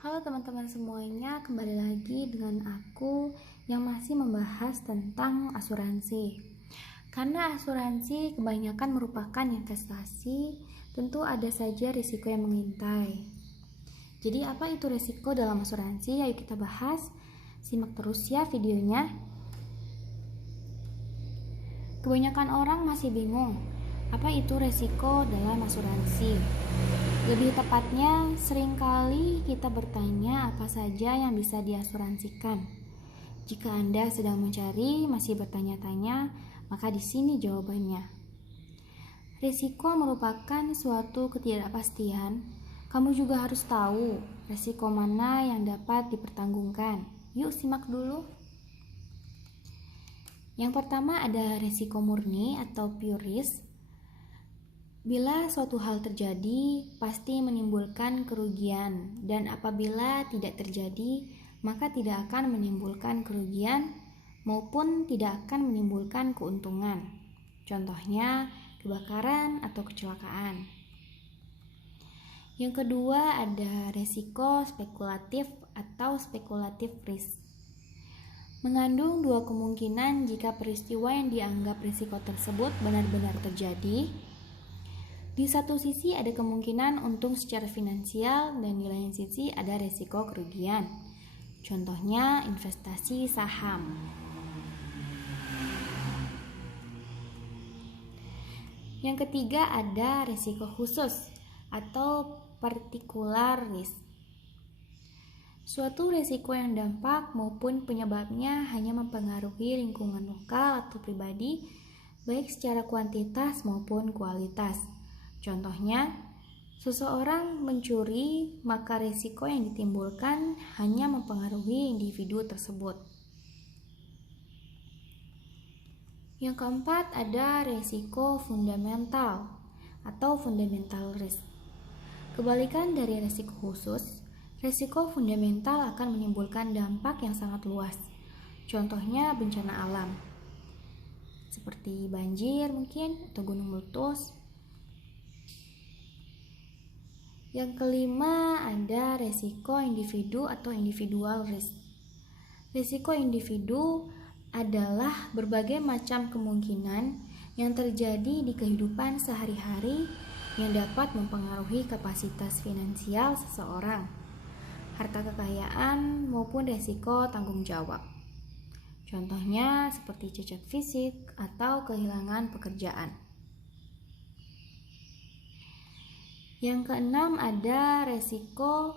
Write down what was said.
Halo teman-teman semuanya, kembali lagi dengan aku yang masih membahas tentang asuransi. Karena asuransi kebanyakan merupakan investasi, tentu ada saja risiko yang mengintai. Jadi apa itu risiko dalam asuransi? Ayo kita bahas. Simak terus ya videonya. Kebanyakan orang masih bingung, apa itu risiko dalam asuransi? Lebih tepatnya, seringkali kita bertanya apa saja yang bisa diasuransikan. Jika Anda sedang mencari, masih bertanya-tanya, maka di sini jawabannya. Risiko merupakan suatu ketidakpastian. Kamu juga harus tahu risiko mana yang dapat dipertanggungan. Yuk simak dulu. Yang pertama ada risiko murni atau pure risk. Bila suatu hal terjadi, pasti menimbulkan kerugian, dan apabila tidak terjadi, maka tidak akan menimbulkan kerugian maupun tidak akan menimbulkan keuntungan. Contohnya, kebakaran atau kecelakaan. Yang kedua ada resiko spekulatif atau spekulatif risk. Mengandung dua kemungkinan jika peristiwa yang dianggap risiko tersebut benar-benar terjadi. Di satu sisi ada kemungkinan untung secara finansial dan di lain sisi ada risiko kerugian. Contohnya investasi saham. Yang ketiga ada risiko khusus atau particular risk. Suatu risiko yang dampak maupun penyebabnya hanya mempengaruhi lingkungan lokal atau pribadi, baik secara kuantitas maupun kualitas. Contohnya, seseorang mencuri, maka risiko yang ditimbulkan hanya mempengaruhi individu tersebut. Yang keempat ada risiko fundamental atau fundamental risk. Kebalikan dari risiko khusus, risiko fundamental akan menimbulkan dampak yang sangat luas. Contohnya bencana alam, seperti banjir mungkin atau gunung meletus. Yang kelima ada risiko individu atau individual risk. Risiko individu adalah berbagai macam kemungkinan yang terjadi di kehidupan sehari-hari yang dapat mempengaruhi kapasitas finansial seseorang, harta kekayaan maupun risiko tanggung jawab. Contohnya seperti cacat fisik atau kehilangan pekerjaan. Yang keenam ada resiko